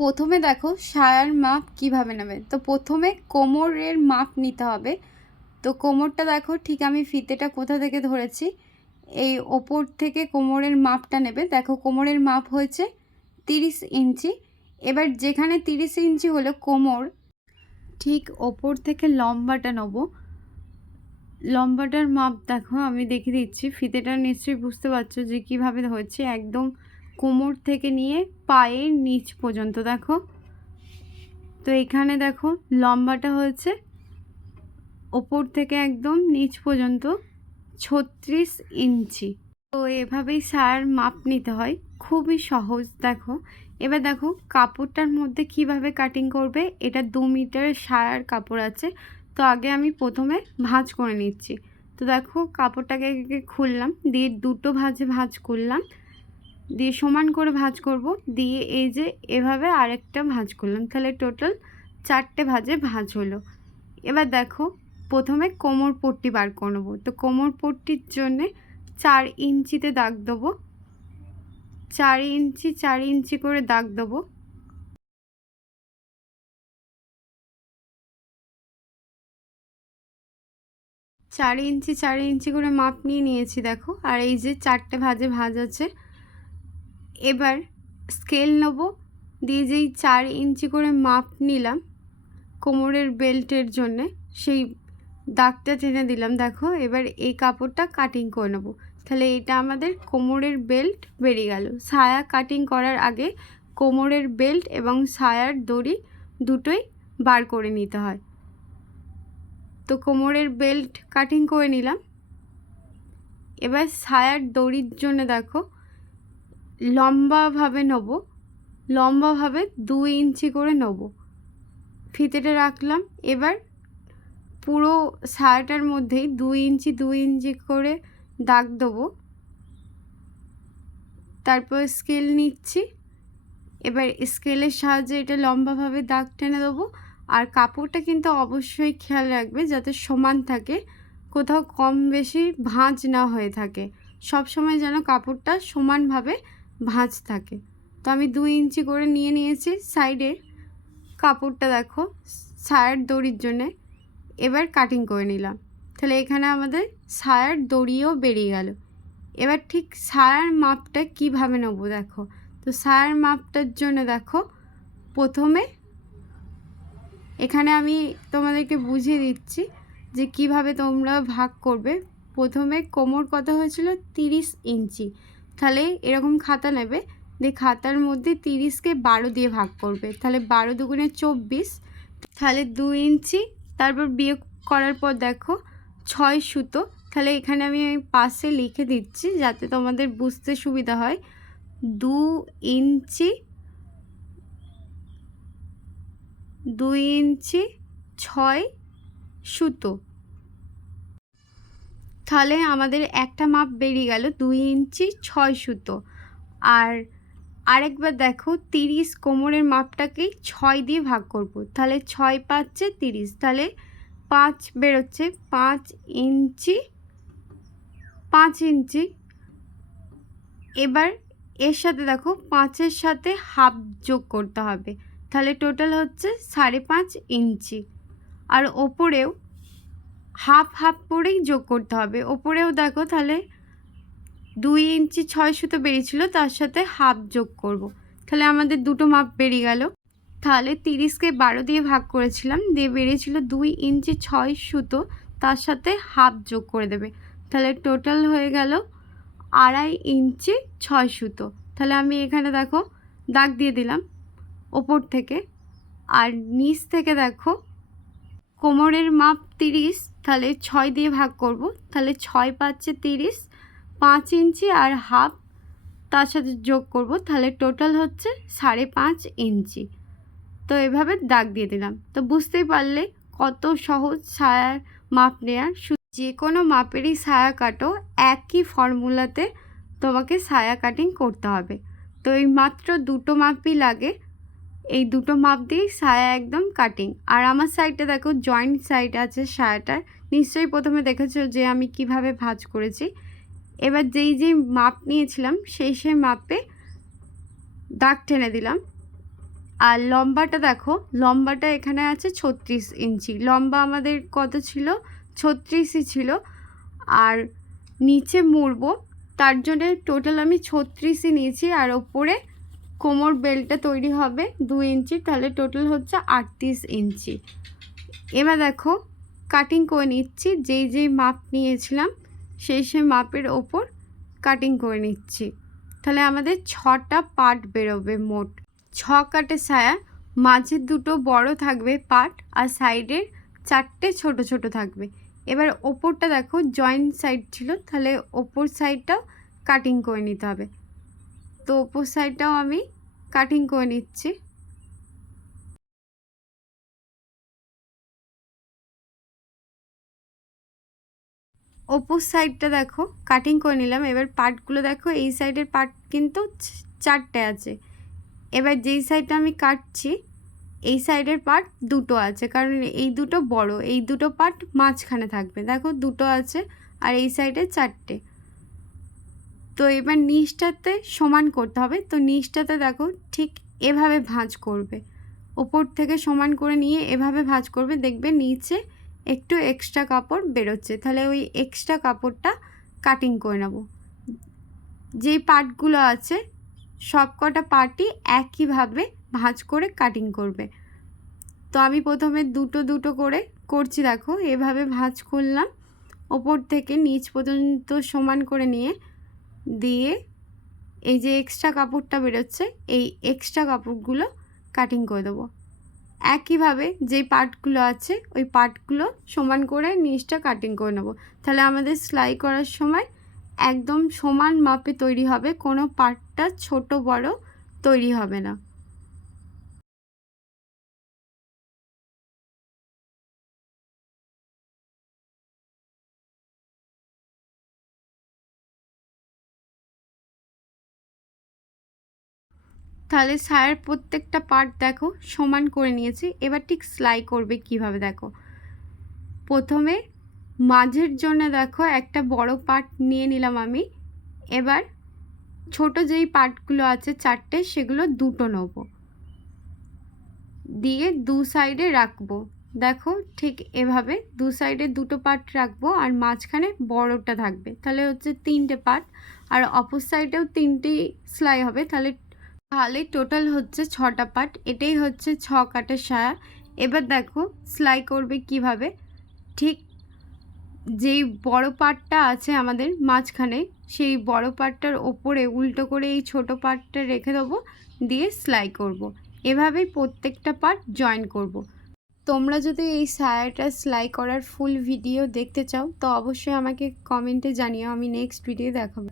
প্রথমে দেখো সায়ার মাপ কিভাবে নেবে। তো প্রথমে কোমরের মাপ নিতে হবে। তো কোমরটা দেখো ঠিক আমি ফিতেটা কোথা থেকে ধরেছি, এই ওপর থেকে কোমরের মাপটা নেবে। দেখো কোমরের মাপ হয়েছে 30 ইঞ্চি। এবার যেখানে 30 ইঞ্চি হলো কোমর, ঠিক ওপর থেকে লম্বাটা নেব। লম্বাটার মাপ দেখো আমি দেখিয়ে দিচ্ছি, ফিতেটা নিশ্চয়ই বুঝতে পারছো যে কিভাবে হয়েছে। একদম কোমর থেকে নিয়ে পায়ের নিচ পর্যন্ত দেখো। তো এখানে দেখো লম্বাটা হয়েছে ওপর থেকে একদম নিচ পর্যন্ত 36 ইঞ্চি। তো এভাবেই সায়ার মাপ নিতে হয়, খুবই সহজ। দেখো এবার দেখো কাপড়টার মধ্যে কিভাবে কাটিং করবে। এটা 2 মিটারের সায়ার কাপড় আছে। তো আগে আমি প্রথমে ভাঁজ করে নিচ্ছি। তো দেখো কাপড়টাকে খুললাম, দিয়ে দুটো ভাঁজে ভাঁজ করলাম, দিয়ে সমান করে ভাঁজ করব, দিয়ে এই যে এভাবে আরেকটা ভাঁজ করলাম, তাহলে টোটাল 4টে ভাঁজে ভাঁজ হলো। এবার দেখো প্রথমে কোমর পট্টি বার করে নেবো। তো কোমর পট্টির জন্যে 4 ইঞ্চিতে দাগ দেবো। 4 ইঞ্চি 4 ইঞ্চি করে দাগ দেবো। চার ইঞ্চি 4 ইঞ্চি করে মাপ নিয়ে নিয়েছি দেখো। আর এই যে 4টে ভাঁজে ভাঁজ আছে। এবার স্কেল নেব, দিয়ে যেই 4 ইঞ্চি করে মাপ নিলাম কোমরের বেল্টের জন্যে, সেই দাগটা টেনে দিলাম। দেখো এবার এই কাপড়টা কাটিং করে নেব। তাহলে এটা আমাদের কোমরের বেল্ট বেরিয়ে গেল। সায়া কাটিং করার আগে কোমরের বেল্ট এবং সায়ার দড়ি দুটোই বার করে নিতে হয়। তো কোমরের বেল্ট কাটিং করে নিলাম। এবার সায়ার দড়ির জন্য দেখো লম্বাভাবে নেব, লম্বাভাবে 2 ইঞ্চি করে নেব। ফিতেটা রাখলাম। এবার পুরো সায়াটার মধ্যেই 2 ইঞ্চি 2 ইঞ্চি করে দাগ দেবো। তারপর স্কেল নিচ্ছি। এবার স্কেলের সাহায্যে এটা লম্বাভাবে দাগ টেনে দেবো। আর কাপড়টা কিন্তু অবশ্যই খেয়াল রাখবে যাতে সমান থাকে, কোথাও কম বেশি ভাঁজ না হয়ে থাকে। সব সময় যেন কাপড়টা সমানভাবে ভাঁজ থাকে। তো আমি 2 ইঞ্চি করে নিয়ে নিয়েছি সাইডে কাপড়টা দেখো সায়ার দড়ির জন্যে। এবার কাটিং করে নিলাম। তাহলে এখানে আমাদের সায়ার দড়িও বেরিয়ে গেল। এবার ঠিক সায়ার মাপটা কিভাবে নেব দেখো। তো সায়ার মাপটার জন্য দেখো প্রথমে এখানে আমি তোমাদেরকে বুঝিয়ে দিচ্ছি যে কিভাবে তোমরা ভাগ করবে। প্রথমে কোমর কত হয়েছিল 30 ইঞ্চি, তাহলে এরকম খাতা নেবে, দিয়ে খাতার মধ্যে 30কে 12 দিয়ে ভাগ করবে। তাহলে 12 দুগুণে 24, তাহলে 2 ইঞ্চি। তারপর বিয়োগ করার পর দেখো 6 সুতো। তাহলে এখানে আমি পাশে লিখে দিচ্ছি যাতে তোমাদের বুঝতে সুবিধা হয়। 2 ইঞ্চি 2 ইঞ্চি 6 সুতো। তাহলে আমাদের একটা মাপ বেরিয়ে গেল 2 ইঞ্চি 6 সুতো। আর আরেকবার দেখো 30 কোমরের মাপটাকেই 6 দিয়ে ভাগ করব। তাহলে 6 5 30, তাহলে 5 বেরোচ্ছে। 5 ইঞ্চি 5 ইঞ্চি। এবার এর সাথে দেখো 5-এর সাথে হাফ যোগ করতে হবে, তাহলে টোটাল হচ্ছে 5.5 ইঞ্চি। আর ওপরেও হাফ হাফ করেই যোগ করতে হবে। ওপরেও দেখো তাহলে 2 ইঞ্চি 6 সুতো বেরিয়েছিল, তার সাথে হাফ যোগ করব। তাহলে আমাদের দুটো মাপ বেরিয়ে গেল। তাহলে 30কে 12 দিয়ে ভাগ করেছিলাম, দিয়ে বেরিয়েছিল 2 ইঞ্চি 6 সুতো, তার সাথে হাফ যোগ করে দেবে। তাহলে টোটাল হয়ে গেল 2.5 ইঞ্চি 6 সুতো। তাহলে আমি এখানে দেখো দাগ দিয়ে দিলাম ওপর থেকে। আর নিচ থেকে দেখো কোমরের মাপ 30, তাহলে 6 দিয়ে ভাগ করব। তাহলে 6 5 30, 5 ইঞ্চি আর হাফ তার সাথে যোগ করব, তাহলে টোটাল হচ্ছে 5.5 ইঞ্চি। তো এভাবে দাগ দিয়ে দিলাম। তো বুঝতেই পারলে কত সহজ সায়ার মাপ নেওয়ার। যে কোনো মাপেরই সায়া কাটো, একই ফর্মুলাতে তোমাকে সায়া কাটিং করতে হবে। তো এই মাত্র দুটো মাপই লাগে, এই দুটো মাপ দিয়েই সায়া একদম কাটিং। আর আমার সাইডে দেখো জয়েন্ট সাইড আছে সায়াটার, নিশ্চয়ই প্রথমে দেখেছো যে আমি কিভাবে ভাঁজ করেছি। এবার যেই মাপ নিয়েছিলাম সেই মাপে দাগ টেনে দিলাম। আর লম্বাটা দেখো, লম্বাটা এখানে আছে 36 ইঞ্চি। লম্বা আমাদের কত ছিল? 36ই ছিল। আর নিচে মুড়বো, তার জন্যে টোটাল আমি 36ই নিয়েছি। আর ওপরে কোমর বেল্টটা তৈরি হবে 2 ইঞ্চি, তাহলে টোটাল হচ্ছে 38 ইঞ্চি। এবার দেখো কাটিং করে নিচ্ছি, যেই মাপ নিয়েছিলাম সেই মাপের ওপর কাটিং করে নিচ্ছি। তাহলে আমাদের 6টা পার্ট বেরোবে মোট। 6 কাটে সায়া, মাঝের দুটো বড় থাকবে পার্ট আর সাইডের 4টে ছোট ছোট থাকবে। এবার ওপরটা দেখো জয়েন্ট সাইড ছিল, তাহলে ওপর সাইডটাও কাটিং করে নিতে হবে। তো ওপর সাইডটাও আমি কাটিং করে নিচ্ছি। ওপর সাইডটা দেখো কাটিং করে নিলাম। এবার পার্টগুলো দেখো, এই সাইডের পার্ট কিন্তু 4টে আছে। এবার যেই সাইডটা আমি কাটছি এই সাইডের পার্ট 2টো আছে, কারণ এই দুটো বড়, এই দুটো পার্ট মাঝখানে থাকবে। দেখো 2টো আছে আর এই সাইডে 4টে। তো এবার নিচটাতে সমান করতে হবে। তো নিচটাতে দেখো ঠিক এভাবে ভাঁজ করবে, ওপর থেকে সমান করে নিয়ে এভাবে ভাঁজ করবে, দেখবে নিচে একটু এক্সট্রা কাপড় বেরোচ্ছে। তাহলে ওই এক্সট্রা কাপড়টা কাটিং করে নেব। যেই পার্টগুলো আছে সব কটা পার্টই একইভাবে ভাঁজ করে কাটিং করবে। তো আমি প্রথমে দুটো করে করছি। দেখো এভাবে ভাঁজ করলাম, ওপর থেকে নিচ পর্যন্ত সমান করে নিয়ে দিয়ে এই যে এক্সট্রা কাপড়টা বেরোচ্ছে এই এক্সট্রা কাপড়গুলো কাটিং করে দেবো। একইভাবে যেই পার্টগুলো আছে ওই পার্টগুলো সমান করে নিচটা কাটিং করে নেব। তাহলে আমাদের সেলাই করার সময় একদম সমান মাপে তৈরি হবে, কোনো পার্টটা ছোট বড় তৈরি হবে না। তাহলে সায়ার প্রত্যেকটা পার্ট দেখো সমান করে নিয়েছি। এবার ঠিক সেলাই করবে কিভাবে দেখো। প্রথমে মাঝের জন্য দেখো একটা বড় পার্ট নিয়ে নিলাম আমি। এবার ছোট যেই পার্টগুলো আছে 4টে, সেগুলো 2টো নেব, দিয়ে দু সাইডে রাখবো। দেখো ঠিক এভাবে দু সাইডে 2টো পার্ট রাখবো আর মাঝখানে বড়টা থাকবে, তাহলে হচ্ছে 3টে পার্ট। আর অপর সাইডেও 3টেই সেলাই হবে, তাহলে টোটাল হচ্ছে 6টা পার্ট। এটাই হচ্ছে 6 কাটের সায়া। এবার দেখো সেলাই করবে কিভাবে। ঠিক যেই বড় পার্টটা আছে আমাদের মাঝখানে, সেই বড় পার্টটার ওপরে উল্টো করে এই ছোট পার্টটা রেখে দেবো, দিয়ে সেলাই করব। এভাবেই প্রত্যেকটা পার্ট জয়েন করব। তোমরা যদি এই সায়াটা সেলাই করার ফুল ভিডিও দেখতে চাও তো অবশ্যই আমাকে কমেন্টে জানিও, আমি নেক্সট ভিডিও দেখাবো।